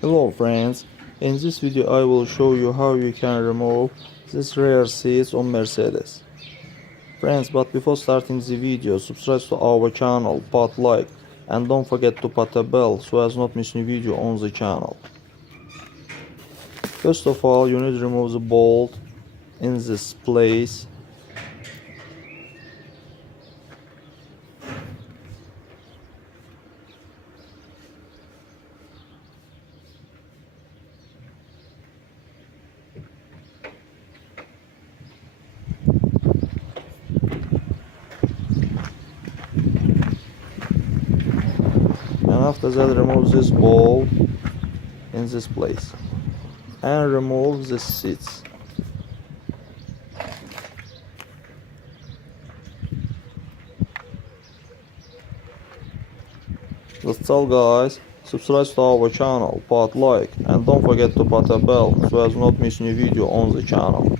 Hello friends, in this video I will show you how you can remove this rear seats on Mercedes. Friends, but before starting the video, subscribe to our channel, put like, and don't forget to put a bell so as not miss new video on the channel. First of all, you need to remove the bolt in this place. And after that, remove this bolt in this place and remove the seats. That's all guys. Subscribe to our channel, put like, and don't forget to put a bell so as not miss new video on the channel.